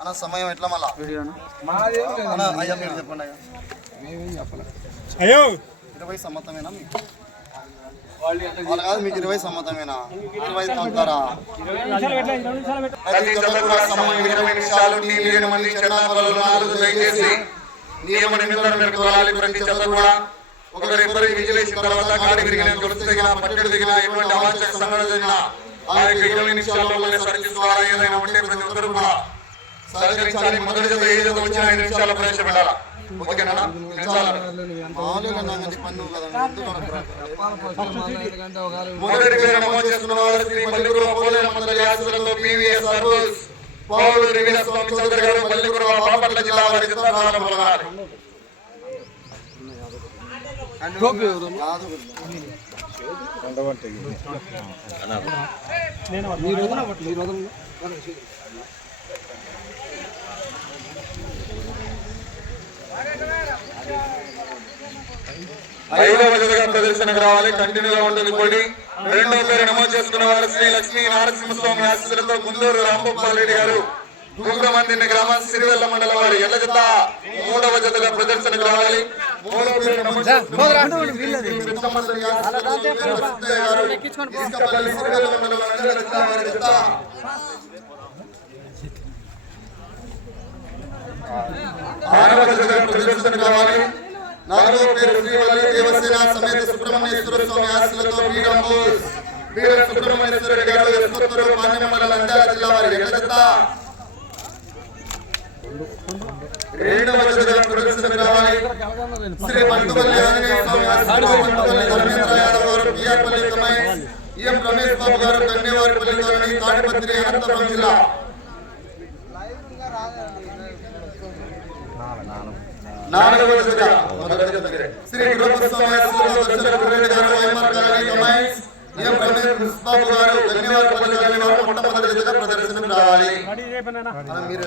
అన్న సమయం ఎట్లా మళ్ళా? అయ్యా మీరు చెప్పండి అయ్యా. అయ్యో! ఇరవై సమ్మతమేనా మీకు? వాళ్ళు కాదు మీకు ఇరవై సమ్మతమేనా? ఇరవై కూడా దయచేసి నియమ నిబంధనల వెళ్ళాలి ప్రతి జత కూడా. ఒకరిద్దరు విజిలేసిన తర్వాత గాడి విరిగిన గొలుసు దిగిన పట్టెడు దిగిన ఎటువంటి అవాంఛక సంఘటన జరిగిన ఆ యొక్క ఇరవై నిమిషాల్లోనే సరిచేసుకోవాలి? ఏదైనా ఉంటే ప్రతి ఒక్కరు కూడా సహకరించాలి. మొదటి జత ఏ జత వచ్చిన ఐదు ప్రవేశపెట్టాలా? ఓకేనా మొదటి పేరు నమోదు చేసుకున్న వారు శ్రీ సర్వీస్ స్వామి చౌదరి గారు మల్లిగురు బాపట్ల జిల్లా వారి చిత్రకాలం ఐదవ జతగా ప్రదర్శనకు రావాలి కంటిన్యూగా ఉంటుంది కొడి రెండో పేరు నమోదు చేసుకున్న వారు శ్రీ లక్ష్మీ నారసింహస్వామి ఆశీస్సులతో గుందూరు రాంగోపాల్రెడ్డి గారు గుండ్రమంది గ్రామం సిరివెల్ల మండలం వారి ఎల్ల జత మూడవ జతగా ప్రదర్శనకు రావాలి మూడవ పేరు నాలుగో పేరు శ్రీవల్లి దేవసేన సమేత సుబ్రహ్మణ్యేశ్వర స్వామి వీర సుబ్రహ్మణ్యేశ్వర గారు ఎస్కొత్తూరు మండలం నంద్యాల జిల్లా వారి రెండవ శ్రీ పండుపల్లి ఆంజనేయ స్వామి ఆశీస్సులతో పండుపల్లి ధర్మేంద్ర యాదవ్ గారు పిఆర్పల్లి కమాండ్స్ ఎం రమేష్ బాబు గారు కన్యవారిపల్లి కాలనీ తాడిపత్రి అనంతపురం జిల్లా నాలుగవ శ్రీ గృహస్వామి దర్శన గారు కాలనీ రమేష్ గారు కాలనీ వారు మొట్టమొదటి రావాలి మీరే